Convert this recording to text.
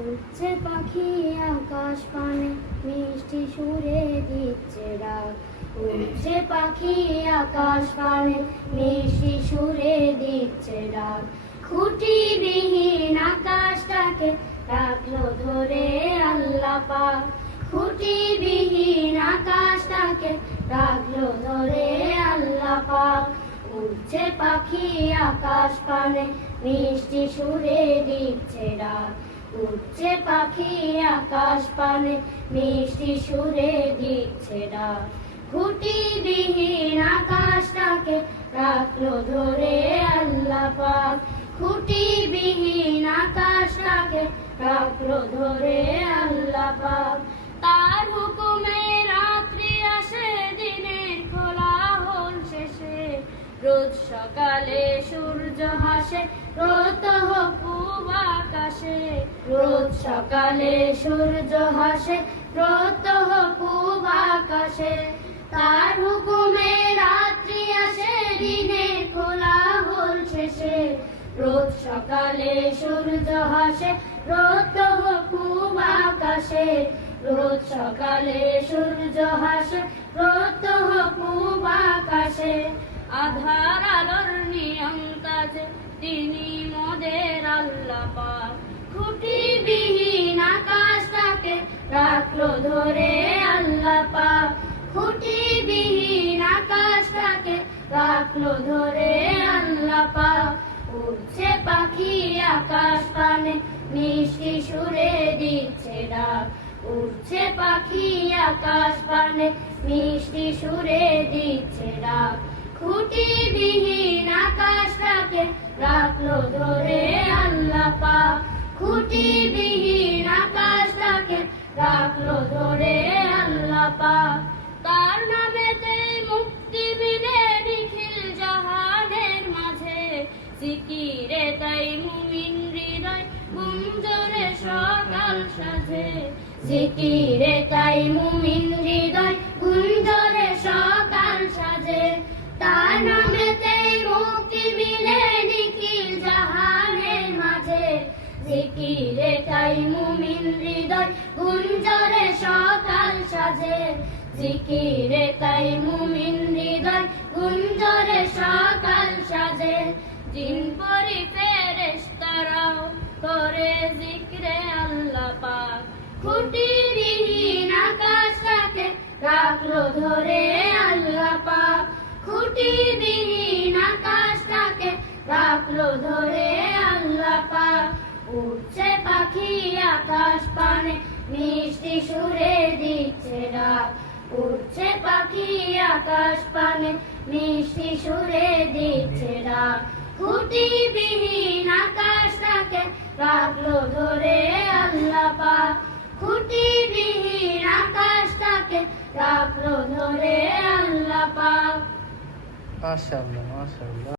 উড়ছে পাখি আকাশ পানে মিষ্টি সুরে দিচ্ছে ডাক। উড়ছে পাখি আকাশ পানে মিষ্টি সুরে দিচ্ছে ডাক। খুঁটিবিহীন আকাশটাকে রাখলো ধরে আল্লাহ পাক। খুঁটিবিহীন আকাশটাকে রাখলো ধরে আল্লাহ পাক। উড়ছে পাখি আকাশ পানে মিষ্টি সুরে দিচ্ছে ডাক। উড়ছে পাখি আকাশ পানে মিষ্টি সুরে দিচ্ছে ডাক। খুঁটিবিহীন আকাশটাকে রাখলো ধরে আল্লাহ পাক। খুঁটিবিহীন আকাশটাকে রাখলো ধরে আল্লাহ পাক। তার হুকুমে রাত্রি আসে দিনের কোলাহল শেষে। রোজ সকালে সূর্য হাসে প্রতহ পূব আকাশে। রোজ সকালে সূর্য হাসে প্রতহ পূব আকাশে। তার হুকুমে রাত্রি আসে দিনের কোলাহল শেষে। রোজ সকালে সূর্য হাসে প্রতহ পূব আকাশে। রোজ সকালে সূর্য হাসে প্রতহ পূব আকাশে। আধার আলোর নিয়ন্তা যে তিনি মোদের আল্লাহ পাক। খুঁটিবিহীন আকাশটাকে রাখলো ধরে আল্লাহ পাক। খুঁটিবিহীন আকাশটাকে রাখলো ধরে আল্লাহ পাক। উড়ছে পাখি আকাশ পানে মিষ্টি সুরে দিচ্ছে ডাক। উড়ছে পাখি আকাশ পানে মিষ্টি সুরে দিচ্ছে ডাক। খুঁটিবিহীন আকাশটাকে রাখলো ধরে আল্লাহ পাক। খুঁটিবিহীন আকাশটাকে রাখলো ধরে আল্লাহ পাক। তার নামেতে মুক্তি মিলে নিখিল জাহানের মাঝে। জিকিরে তাই মুমিন হৃদয় গুঞ্জরে সকাল সাজে। জিকিরে তাই মুমিন হৃদয় গুঞ্জরে সকাল সাজে। তার নামেতে মুক্তি মিলে নিখিল জাহানের মাঝে। জিকিরে তাই মুমিন হৃদয় গুঞ্জরে সকাল সাজে। জিকিরে তাই মুমিন হৃদয় গুঞ্জরে সকাল সাজে। জিন পরি ফেরেশতারাও করে জিক্রে আল্লাহ পাক। খুঁটিবিহীন আকাশটাকে রাখলো ধরে আল্লাহ পাক। খুঁটিবিহীন আকাশটাকে রাখলো ধরে আল্লাহ পাক। উড়ছে পাখি আকাশ পানে মিষ্টি সুরে দিচ্ছে ডাক। উড়ছে পাখি আকাশ পানে মিষ্টি সুরে দিচ্ছে ডাক। খুঁটিবিহীন আকাশটাকে রাখলো ধরে আল্লাহ পাক। খুঁটিবিহীন আকাশটাকে রাখলো ধরে আল্লাহ পাক। মাশাআল্লাহ মাশাআল্লাহ।